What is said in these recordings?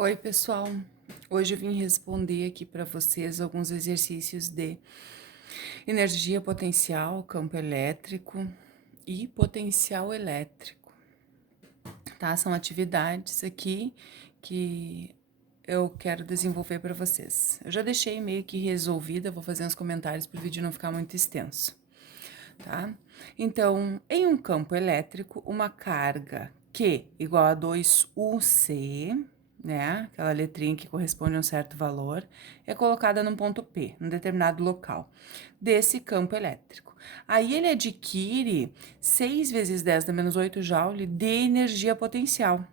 Oi, pessoal. Hoje eu vim responder aqui para vocês alguns exercícios de energia potencial, campo elétrico e potencial elétrico, tá? São atividades aqui que eu quero desenvolver para vocês. Eu já deixei meio que resolvida, vou fazer uns comentários para o vídeo não ficar muito extenso, tá? Então, em um campo elétrico, uma carga Q igual a 2UC, né? Aquela letrinha que corresponde a um certo valor, é colocada num ponto P, num determinado local desse campo elétrico. Aí ele adquire 6 vezes 10 na menos 8 joule de energia potencial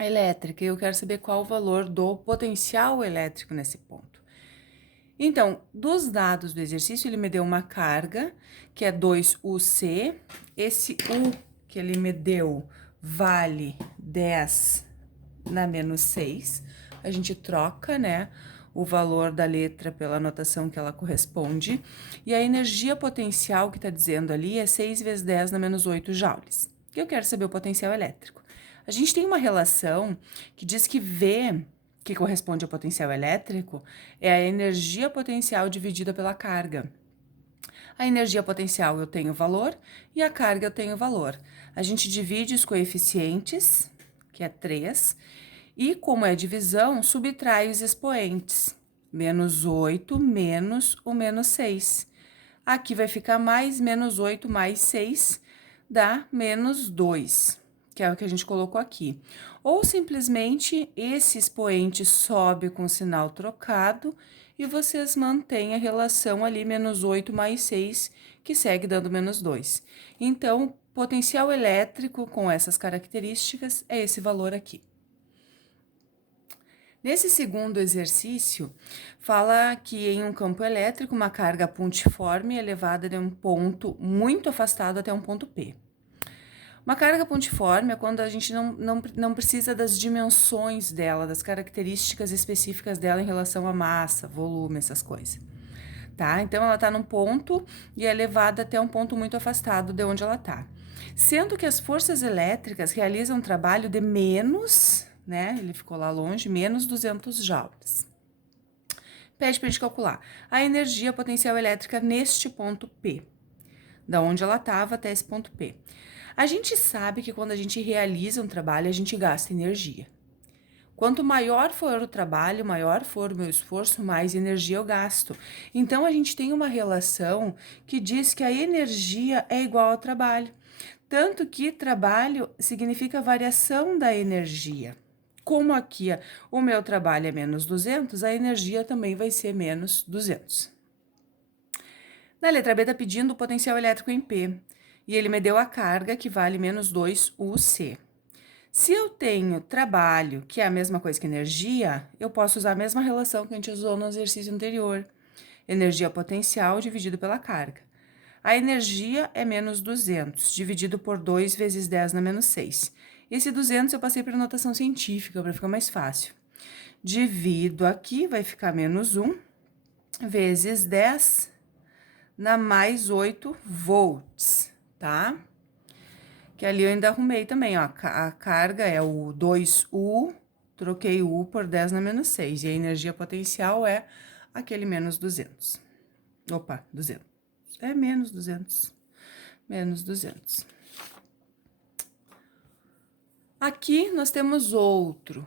elétrica. E eu quero saber qual o valor do potencial elétrico nesse ponto. Então, dos dados do exercício, ele me deu uma carga, que é 2UC. Esse U que ele me deu vale 10 na menos 6. A gente troca, né, o valor da letra pela notação que ela corresponde. E a energia potencial que está dizendo ali é 6 vezes 10 na menos 8 joules. Que eu quero saber o potencial elétrico. A gente tem uma relação que diz que V, que corresponde ao potencial elétrico, é a energia potencial dividida pela carga. A energia potencial eu tenho valor e a carga eu tenho valor. A gente divide os coeficientes, que é 3, e como é divisão, subtrai os expoentes. Menos 8 menos o menos 6. Aqui vai ficar mais menos 8 mais 6, dá menos 2, que é o que a gente colocou aqui. Ou simplesmente esse expoente sobe com o sinal trocado e vocês mantêm a relação ali menos 8 mais 6, que segue dando menos 2. Então, potencial elétrico com essas características é esse valor aqui. Nesse segundo exercício, fala que em um campo elétrico, uma carga pontiforme é levada de um ponto muito afastado até um ponto P. Uma carga pontiforme é quando a gente não precisa das dimensões dela, das características específicas dela em relação à massa, volume, essas coisas. Tá? Então, ela está num ponto e é levada até um ponto muito afastado de onde ela está. Sendo que as forças elétricas realizam um trabalho de menos, né? Ele ficou lá longe, menos 200 joules. Pede para a gente calcular a energia potencial elétrica neste ponto P, da onde ela estava até esse ponto P. A gente sabe que quando a gente realiza um trabalho, a gente gasta energia. Quanto maior for o trabalho, maior for o meu esforço, mais energia eu gasto. Então, a gente tem uma relação que diz que a energia é igual ao trabalho. Tanto que trabalho significa variação da energia. Como aqui o meu trabalho é menos 200, a energia também vai ser menos 200. Na letra B está pedindo o potencial elétrico em P. E ele me deu a carga que vale menos 2UC. Se eu tenho trabalho, que é a mesma coisa que energia, eu posso usar a mesma relação que a gente usou no exercício anterior. Energia potencial dividido pela carga. A energia é menos 200, dividido por 2 vezes 10 na menos 6. Esse 200 eu passei para notação científica, para ficar mais fácil. Divido aqui, vai ficar menos 1, vezes 10 na mais 8 volts, tá? Que ali eu ainda arrumei também, ó, a carga é o 2U, troquei o U por 10 na menos 6, e a energia potencial é aquele menos 200. Opa, 200. É menos 200. Menos 200. Aqui nós temos outro.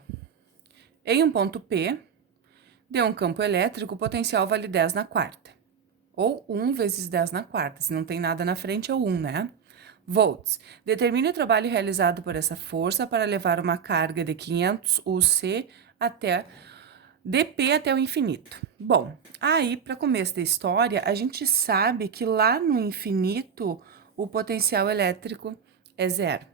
Em um ponto P, de um campo elétrico, o potencial vale 10 na quarta. Ou 1 vezes 10 na quarta. Se não tem nada na frente, é o 1, né? Volts. Determine o trabalho realizado por essa força para levar uma carga de 500 UC até dp até o infinito. Bom, aí para começo da história, a gente sabe que lá no infinito o potencial elétrico é zero.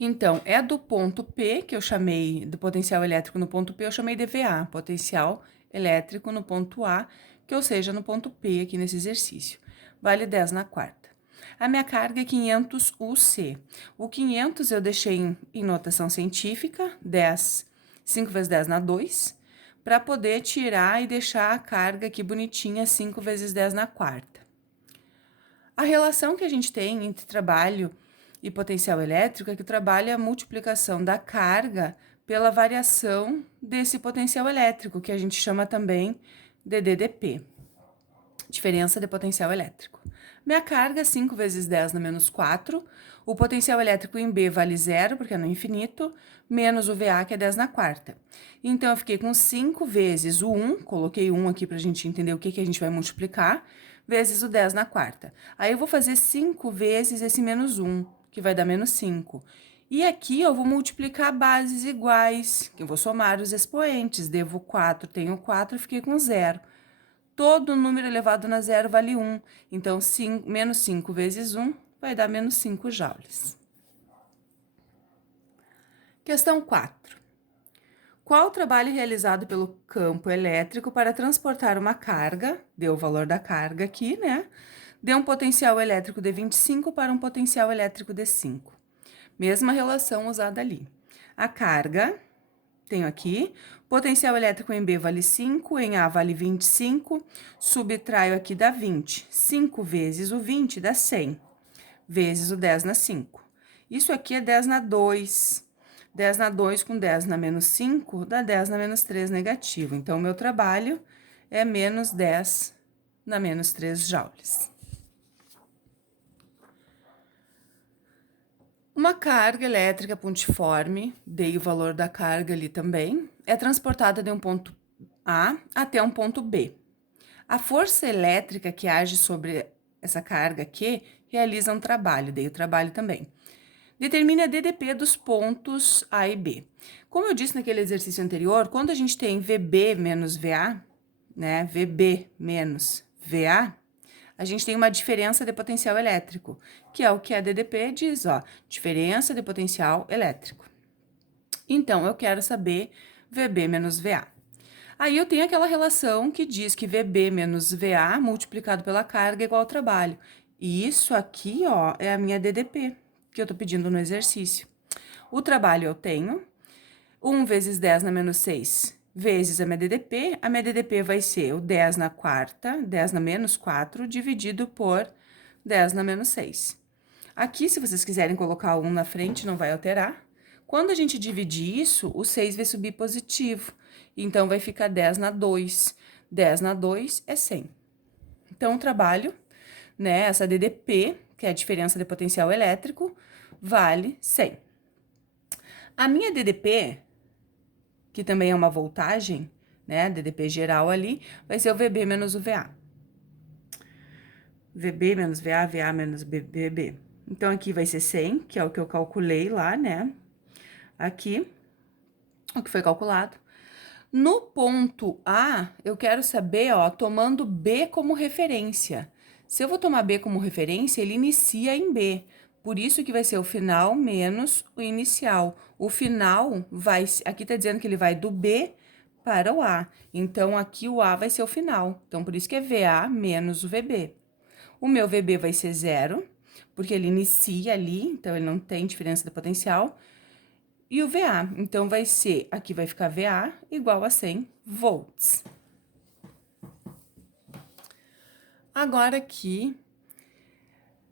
Então, é do ponto P, que eu chamei do potencial elétrico no ponto P, eu chamei de VA, potencial elétrico no ponto A, que ou seja, no ponto P aqui nesse exercício. Vale 10 na quarta. A minha carga é 500 UC. O 500 eu deixei em notação científica, 10, 5 vezes 10 na 2, para poder tirar e deixar a carga aqui bonitinha, 5 vezes 10 na quarta. A relação que a gente tem entre trabalho e potencial elétrico é que o trabalho é a multiplicação da carga pela variação desse potencial elétrico, que a gente chama também de DDP, diferença de potencial elétrico. Minha carga é 5 vezes 10 na menos 4, o potencial elétrico em B vale 0, porque é no infinito, menos o VA, que é 10 na quarta. Então, eu fiquei com 5 vezes o 1, coloquei 1 aqui para a gente entender o que a gente vai multiplicar, vezes o 10 na quarta. Aí, eu vou fazer 5 vezes esse menos 1, que vai dar menos 5. E aqui eu vou multiplicar bases iguais, que eu vou somar os expoentes. Devo 4, tenho 4, fiquei com 0. Todo número elevado a zero vale 1. Então, menos 5 vezes 1 vai dar menos 5 joules. Questão 4. Qual o trabalho realizado pelo campo elétrico para transportar uma carga, deu o valor da carga aqui, né? De um potencial elétrico de 25 para um potencial elétrico de 5. Mesma relação usada ali. A carga, tenho aqui, potencial elétrico em B vale 5, em A vale 25, subtraio aqui dá 20. 5 vezes o 20 dá 100, vezes o 10 na 5. Isso aqui é 10 na 2. 10 na 2 com 10 na menos 5 dá 10 na menos 3 negativo. Então, o meu trabalho é menos 10 na menos 3 joules. Uma carga elétrica pontiforme, dei o valor da carga ali também, é transportada de um ponto A até um ponto B. A força elétrica que age sobre essa carga aqui realiza um trabalho, dei o trabalho também. Determine a DDP dos pontos A e B. Como eu disse naquele exercício anterior, quando a gente tem VB menos VA, né, VB menos VA, a gente tem uma diferença de potencial elétrico, que é o que a DDP diz, ó, diferença de potencial elétrico. Então, eu quero saber VB menos VA. Aí eu tenho aquela relação que diz que VB menos VA multiplicado pela carga é igual ao trabalho. E isso aqui, ó, é a minha DDP, que eu tô pedindo no exercício. O trabalho eu tenho 1 vezes 10 na menos 6 vezes a minha DDP vai ser o 10 na quarta, 10 na menos 4, dividido por 10 na menos 6. Aqui, se vocês quiserem colocar o 1 na frente, não vai alterar. Quando a gente dividir isso, o 6 vai subir positivo. Então, vai ficar 10 na 2. 10 na 2 é 100. Então, o trabalho, né, essa DDP, que é a diferença de potencial elétrico, vale 100. A minha DDP, que também é uma voltagem, né, DDP geral ali, vai ser o VB menos o VA. VB menos VA, VA menos VB. Então, aqui vai ser 100, que é o que eu calculei lá, né? Aqui, o que foi calculado. No ponto A, eu quero saber, ó, tomando B como referência. Se eu vou tomar B como referência, ele inicia em B. Por isso que vai ser o final menos o inicial. O final vai, aqui tá dizendo que ele vai do B para o A. Então, aqui o A vai ser o final. Então, por isso que é VA menos o VB. O meu VB vai ser 0, porque ele inicia ali, então ele não tem diferença de potencial. E o VA, então vai ser, aqui vai ficar VA igual a 100 volts. Agora aqui,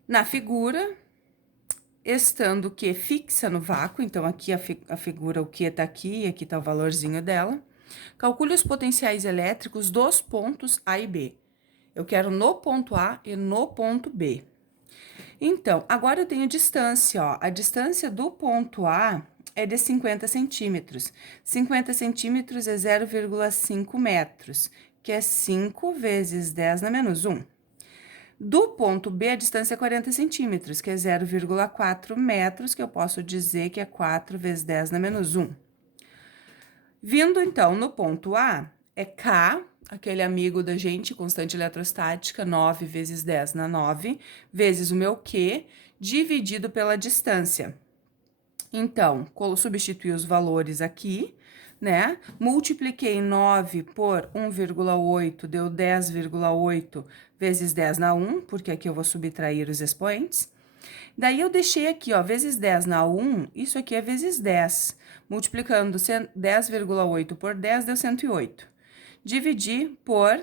na figura, estando o Q fixa no vácuo, então aqui a figura, o Q tá aqui, e aqui tá o valorzinho dela. Calcule os potenciais elétricos dos pontos A e B. Eu quero no ponto A e no ponto B. Então, agora eu tenho distância, ó. A distância do ponto A é de 50 centímetros. 50 centímetros é 0,5 metros, que é 5 vezes 10 na menos 1. Do ponto B, a distância é 40 centímetros, que é 0,4 metros, que eu posso dizer que é 4 vezes 10 na menos 1. Vindo, então, no ponto A, é K, aquele amigo da gente, constante eletrostática, 9 vezes 10 na 9, vezes o meu Q, dividido pela distância. Então, substituí os valores aqui, né? Multipliquei 9 por 1,8, deu 10,8 vezes 10 na 1, porque aqui eu vou subtrair os expoentes. Daí, eu deixei aqui, ó, vezes 10 na 1, isso aqui é vezes 10. Multiplicando 10,8 por 10, deu 108. Dividi por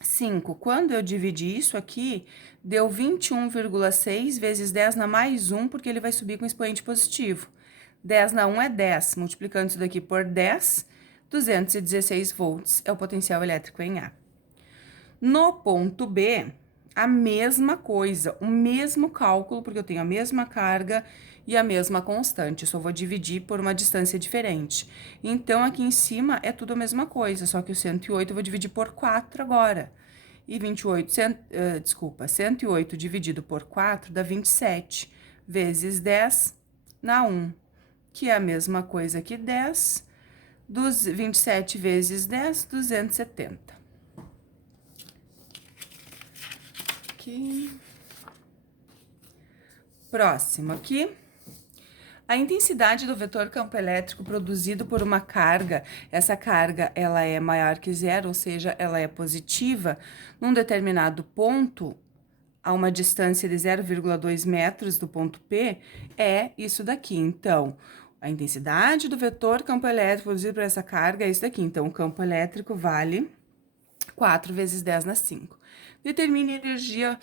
5. Quando eu dividi isso aqui, deu 21,6 vezes 10 na mais 1, porque ele vai subir com expoente positivo. 10 na 1 é 10. Multiplicando isso daqui por 10, 216 volts é o potencial elétrico em A. No ponto B, a mesma coisa, o mesmo cálculo, porque eu tenho a mesma carga e a mesma constante. Eu só vou dividir por uma distância diferente. Então, aqui em cima é tudo a mesma coisa, só que o 108 eu vou dividir por 4 agora. E 108 dividido por 4 dá 27, vezes 10 na 1, que é a mesma coisa que 10, 27 vezes 10, 270. Aqui. Próximo aqui. A intensidade do vetor campo elétrico produzido por uma carga, essa carga ela é maior que zero, ou seja, ela é positiva, num determinado ponto, a uma distância de 0,2 metros do ponto P, é isso daqui. Então, a intensidade do vetor campo elétrico produzido por essa carga é isso daqui. Então, o campo elétrico vale 4 vezes 10 na 5. Determine a energia,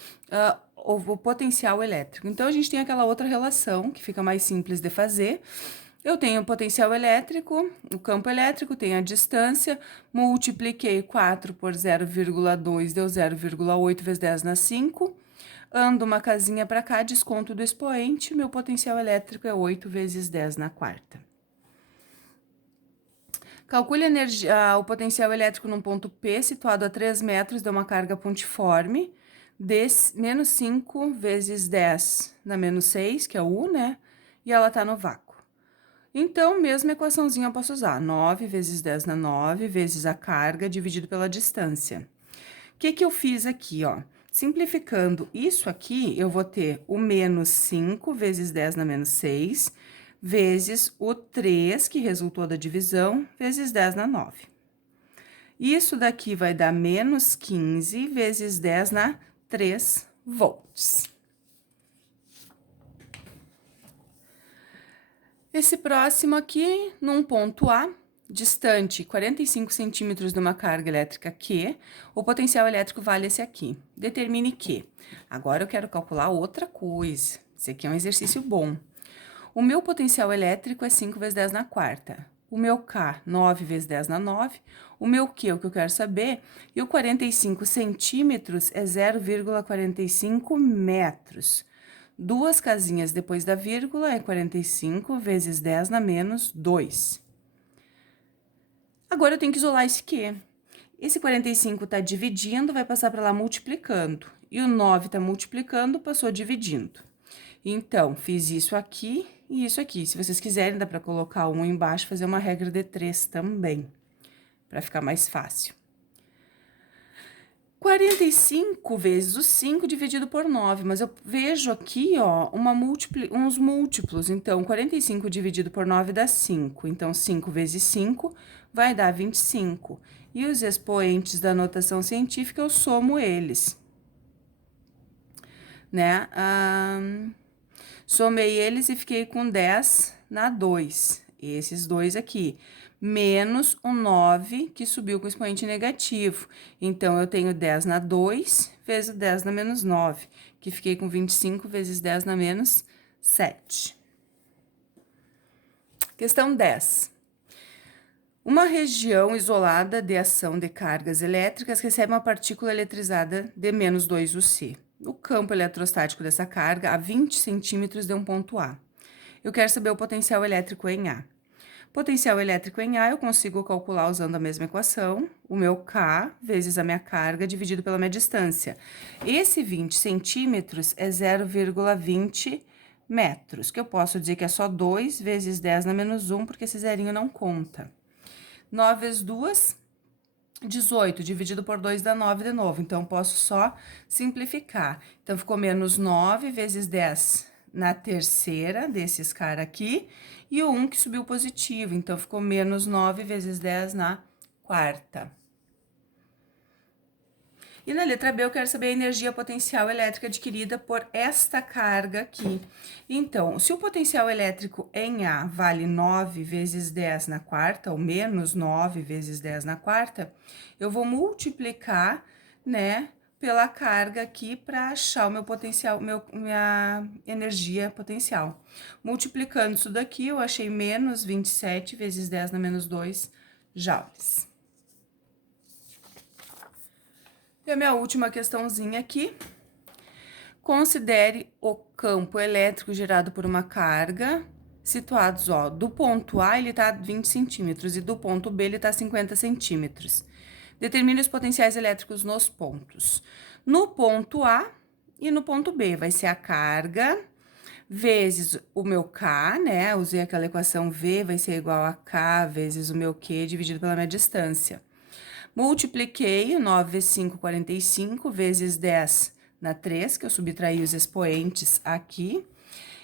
o potencial elétrico. Então, a gente tem aquela outra relação, que fica mais simples de fazer. Eu tenho o potencial elétrico, o campo elétrico, tenho a distância, multipliquei 4 por 0,2, deu 0,8 vezes 10 na 5. Ando uma casinha para cá, desconto do expoente, meu potencial elétrico é 8 vezes 10 na quarta. Calcule o potencial elétrico num ponto P, situado a 3 metros de uma carga pontiforme, de menos 5 vezes 10 na menos 6, que é o U, né? E ela tá no vácuo. Então, mesma equaçãozinha eu posso usar. 9 vezes 10 na 9, vezes a carga, dividido pela distância. O que eu fiz aqui, ó? Simplificando isso aqui, eu vou ter o menos 5 vezes 10 na menos 6, vezes o 3, que resultou da divisão, vezes 10 na 9. Isso daqui vai dar menos 15 vezes 10 na 3 volts. Esse próximo aqui, num ponto A, distante 45 centímetros de uma carga elétrica Q, o potencial elétrico vale esse aqui. Determine Q. Agora eu quero calcular outra coisa. Esse aqui é um exercício bom. O meu potencial elétrico é 5 vezes 10 na quarta. O meu K, 9 vezes 10 na 9. O meu Q, o que eu quero saber. E o 45 centímetros é 0,45 metros. Duas casinhas depois da vírgula é 45 vezes 10 na menos 2. Agora eu tenho que isolar esse Q. Esse 45 está dividindo, vai passar para lá multiplicando. E o 9 está multiplicando, passou dividindo. Então, fiz isso aqui e isso aqui. Se vocês quiserem, dá para colocar um embaixo, fazer uma regra de 3 também, para ficar mais fácil. 45 vezes o 5 dividido por 9, mas eu vejo aqui, ó, uns múltiplos. Então, 45 dividido por 9 dá 5. Então, 5 vezes 5 vai dar 25. E os expoentes da notação científica, eu somo eles, né? Somei eles e fiquei com 10 na 2, esses dois aqui, menos o 9, que subiu com expoente negativo. Então, eu tenho 10 na 2, vezes 10 na menos 9, que fiquei com 25 vezes 10 na menos 7. Questão 10. Uma região isolada de ação de cargas elétricas recebe uma partícula eletrizada de menos 2 UC. O campo eletrostático dessa carga a 20 centímetros de um ponto A. Eu quero saber o potencial elétrico em A. Potencial elétrico em A eu consigo calcular usando a mesma equação, o meu K vezes a minha carga dividido pela minha distância. Esse 20 centímetros é 0,20 metros, que eu posso dizer que é só 2 vezes 10 na menos 1, porque esse zerinho não conta. 9 vezes 2, 18, dividido por 2 dá 9 de novo, então, posso só simplificar. Então, ficou menos 9 vezes 10 na terceira desses caras aqui, e o 1 que subiu positivo, então, ficou menos 9 vezes 10 na quarta. E na letra B, eu quero saber a energia potencial elétrica adquirida por esta carga aqui. Então, se o potencial elétrico em A vale 9 vezes 10 na quarta, ou menos 9 vezes 10 na quarta, eu vou multiplicar, né, pela carga aqui para achar o meu potencial, minha energia potencial. Multiplicando isso daqui, eu achei menos 27 vezes 10 na menos 2 joules. E a minha última questãozinha aqui. Considere o campo elétrico gerado por uma carga situados, ó, do ponto A ele tá 20 centímetros e do ponto B ele tá 50 centímetros. Determine os potenciais elétricos nos pontos. No ponto A e no ponto B vai ser a carga vezes o meu K, né? Usei aquela equação V vai ser igual a K vezes o meu Q dividido pela minha distância. Multipliquei 9 vezes 5, 45, vezes 10 na 3, que eu subtraí os expoentes aqui.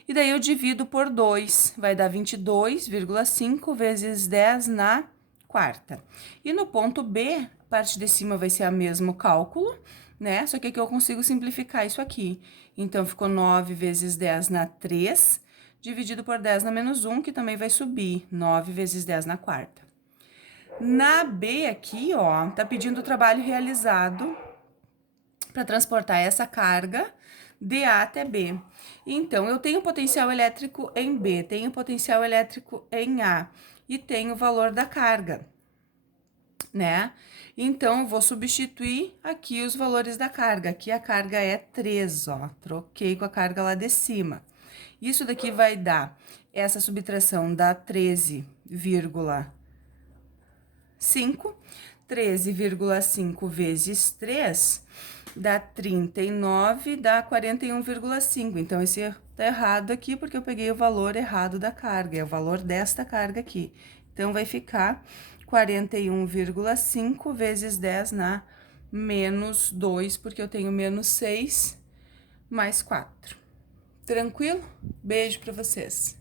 E daí eu divido por 2, vai dar 22,5 vezes 10 na quarta. E no ponto B, a parte de cima vai ser o mesmo cálculo, né? Só que aqui eu consigo simplificar isso aqui. Então, ficou 9 vezes 10 na 3, dividido por 10 na menos 1, que também vai subir, 9 vezes 10 na quarta. Na B aqui, ó, tá pedindo o trabalho realizado para transportar essa carga de A até B. Então, eu tenho potencial elétrico em B, tenho potencial elétrico em A e tenho o valor da carga, né? Então, eu vou substituir aqui os valores da carga. Aqui a carga é 3, ó, troquei com a carga lá de cima. Isso daqui vai dar, essa subtração dá 13,5. 13,5 vezes 3 dá 39, dá 41,5. Então, esse tá errado aqui porque eu peguei o valor errado da carga, é o valor desta carga aqui. Então, vai ficar 41,5 vezes 10 na menos 2, porque eu tenho menos 6 mais 4. Tranquilo? Beijo para vocês.